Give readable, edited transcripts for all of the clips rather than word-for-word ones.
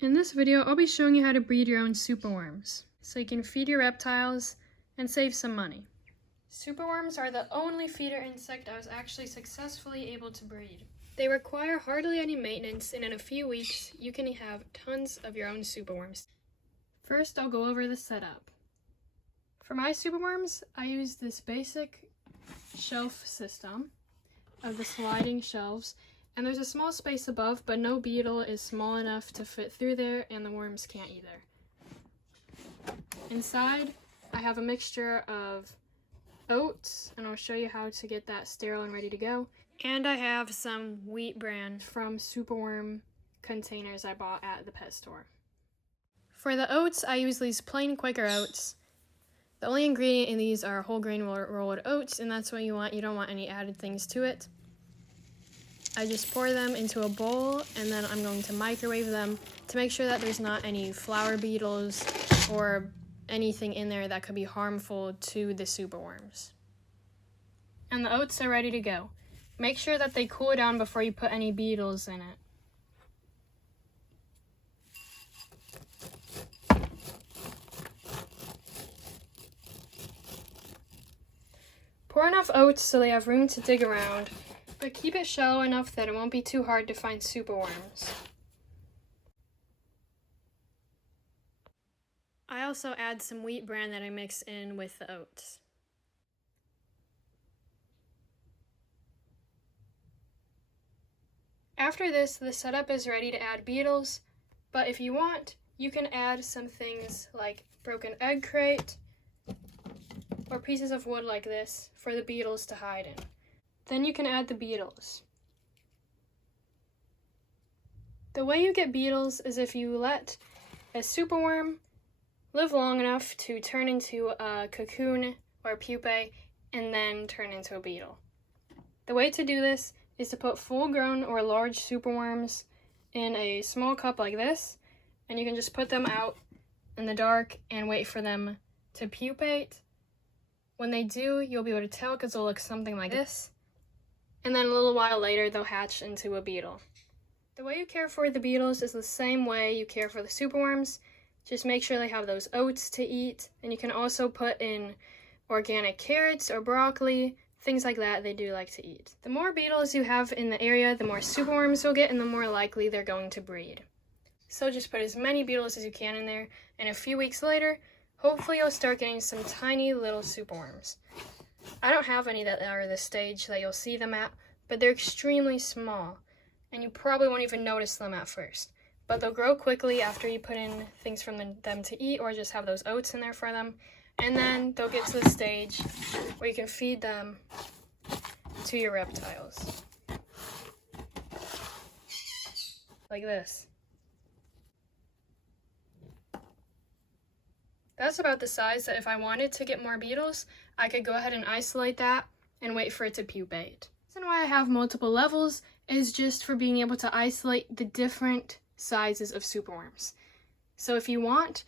In this video, I'll be showing you how to breed your own superworms, so you can feed your reptiles and save some money. Superworms are the only feeder insect I was actually successfully able to breed. They require hardly any maintenance, and in a few weeks, you can have tons of your own superworms. First, I'll go over the setup. For my superworms, I use this basic shelf system of the sliding shelves, and there's a small space above, but no beetle is small enough to fit through there, and the worms can't either. Inside, I have a mixture of oats, and I'll show you how to get that sterile and ready to go. And I have some wheat bran from superworm containers I bought at the pet store. For the oats, I use these plain Quaker oats. The only ingredient in these are whole grain rolled oats, and that's what you want. You don't want any added things to it. I just pour them into a bowl, and then I'm going to microwave them to make sure that there's not any flower beetles or anything in there that could be harmful to the superworms. And the oats are ready to go. Make sure that they cool down before you put any beetles in it. Pour enough oats so they have room to dig around, but keep it shallow enough that it won't be too hard to find superworms. I also add some wheat bran that I mix in with the oats. After this, the setup is ready to add beetles, but if you want, you can add some things like broken egg crate or pieces of wood like this for the beetles to hide in. Then you can add the beetles. The way you get beetles is if you let a superworm live long enough to turn into a cocoon or a pupae and then turn into a beetle. The way to do this is to put full-grown or large superworms in a small cup like this, and you can just put them out in the dark and wait for them to pupate. When they do, you'll be able to tell because they'll look something like this, and then a little while later they'll hatch into a beetle. The way you care for the beetles is the same way you care for the superworms. Just make sure they have those oats to eat, and you can also put in organic carrots or broccoli, things like that they do like to eat. The more beetles you have in the area, the more superworms you'll get and the more likely they're going to breed. So just put as many beetles as you can in there, and a few weeks later, hopefully you'll start getting some tiny little superworms. I don't have any that are the stage that you'll see them at, but they're extremely small, and you probably won't even notice them at first. But they'll grow quickly after you put in things for them to eat or just have those oats in there for them. And then they'll get to the stage where you can feed them to your reptiles. Like this. That's about the size that if I wanted to get more beetles, I could go ahead and isolate that and wait for it to pupate. The reason why I have multiple levels is just for being able to isolate the different sizes of superworms. So if you want,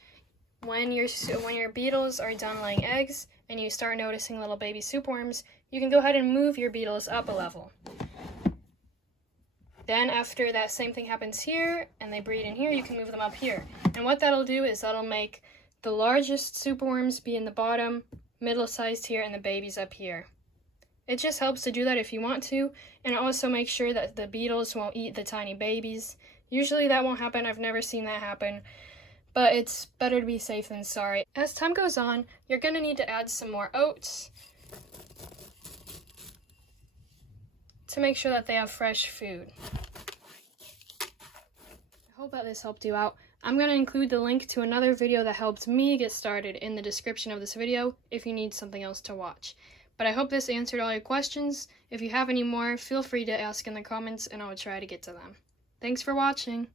when your beetles are done laying eggs and you start noticing little baby superworms, you can go ahead and move your beetles up a level. Then after that same thing happens here and they breed in here, you can move them up here. And what that'll do is that'll make the largest superworms be in the bottom, middle-sized here, and the babies up here. It just helps to do that if you want to, and also make sure that the beetles won't eat the tiny babies. Usually that won't happen. I've never seen that happen, but it's better to be safe than sorry. As time goes on, you're going to need to add some more oats to make sure that they have fresh food. I hope that this helped you out. I'm going to include the link to another video that helped me get started in the description of this video if you need something else to watch. But I hope this answered all your questions. If you have any more, feel free to ask in the comments and I will try to get to them. Thanks for watching.